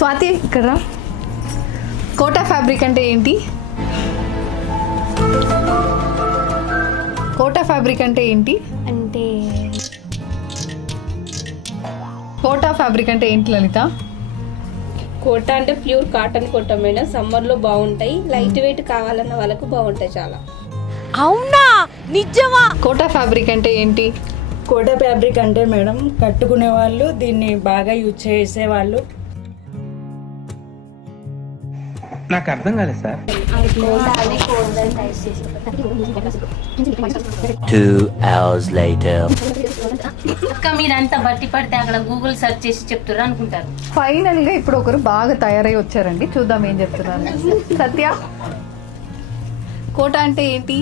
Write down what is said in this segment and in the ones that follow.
స్వాతి ఇక్కడ రా. Quota fabric అంటే ఏంటి? కోటా ఫ్యాబ్రిక్ అంటే ఏంటి? అంటే కోటా ఫ్యాబ్రిక్ అంటే ఏంటి లలిత? కోటా అంటే ప్యూర్ కాటన్ కోట మేడం. సమ్మర్లో బాగుంటాయి, లైట్ వెయిట్ కావాలన్న వాళ్ళకు బాగుంటాయి చాలా. అవునా, నిజమా? కోటా ఫ్యాబ్రిక్ అంటే ఏంటి? కోటా ఫ్యాబ్రిక్ అంటే మేడం కట్టుకునే వాళ్ళు, దీన్ని బాగా యూజ్ చేసేవాళ్ళు. నాకు అర్థం కాలేదు సార్. 2 hours later. అక్క మీరంతా బట్టి పడితే అక్కడ గూగుల్ సెర్చ్ చేసి చెప్తారు అనుకుంటారు. ఫైనల్ గా ఇప్పుడు ఒకరు బాగా తయారై వచ్చారండి, చూద్దాం ఏం చెప్తున్నారు. సత్య, కోటా అంటే ఏంటి?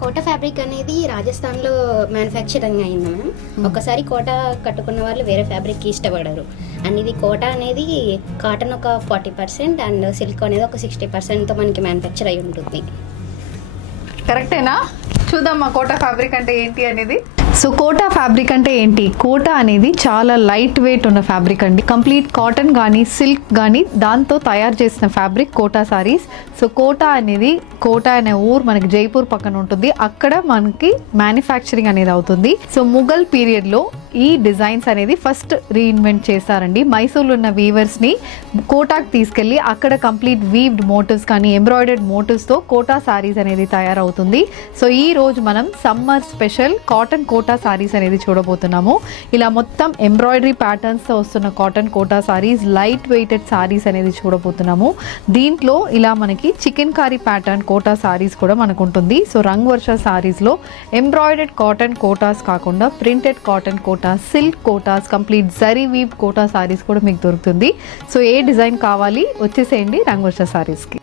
కోటా ఫ్యాబ్రిక్ అనేది రాజస్థాన్లో మ్యానుఫ్యాక్చరింగ్ అయింది మ్యామ్. ఒకసారి కోటా కట్టుకున్న వాళ్ళు వేరే ఫ్యాబ్రిక్కి ఇష్టపడరు. అండ్ ఇది కోటా అనేది కాటన్ ఒక 40% అండ్ సిల్క్ అనేది ఒక 60%తో మనకి మ్యానుఫ్యాక్చర్ అయి ఉంటుంది. కరెక్టేనా? చూద్దాం మా కోటా ఫ్యాబ్రిక్ అంటే ఏంటి అనేది. సో కోటా ఫ్యాబ్రిక్ అంటే ఏంటి? కోటా అనేది చాలా లైట్ వెయిట్ ఉన్న ఫ్యాబ్రిక్ అండి. కంప్లీట్ కాటన్ కానీ సిల్క్ కానీ దాంతో తయారు చేసిన ఫ్యాబ్రిక్ కోటా సారీస్. సో కోటా అనేది, కోటా అనే ఊరు మనకి జైపూర్ పక్కన ఉంటుంది, అక్కడ మనకి మ్యానుఫ్యాక్చరింగ్ అనేది అవుతుంది. సో ముఘల్ పీరియడ్లో ఈ డిజైన్స్ అనేది ఫస్ట్ రీఇన్వెంట్ చేశారండి. మైసూర్లో ఉన్న వీవర్స్ని కోటాకి తీసుకెళ్ళి అక్కడ కంప్లీట్ వీవ్డ్ మోటివ్స్ కానీ ఎంబ్రాయిడర్డ్ మోటివ్స్తో కోటా సారీస్ అనేది తయారవుతుంది. సో ఈ రోజు మనం summer special cotton Kota saris అనేది చూడబోతున్నాము. ఇలా మొత్తం ఎంబ్రాయిడరీ ప్యాటర్న్స్తో వస్తున్న cotton Kota saris, light weighted saris అనేది చూడబోతున్నాము. దీంట్లో ఇలా మనకి చికెన్ కారీ ప్యాటర్న్ కోటా సారీస్ కూడా మనకు ఉంటుంది. సో రంగ్ వర్ష సారీస్లో ఎంబ్రాయిడర్డ్ కాటన్ కోటాస్ కాకుండా printed cotton Kota, silk Kotas, complete zari weave Kota saris కూడా మీకు దొరుకుతుంది. సో ఏ డిజైన్ కావాలి వచ్చేసేయండి రంగ్ వర్ష సారీస్కి.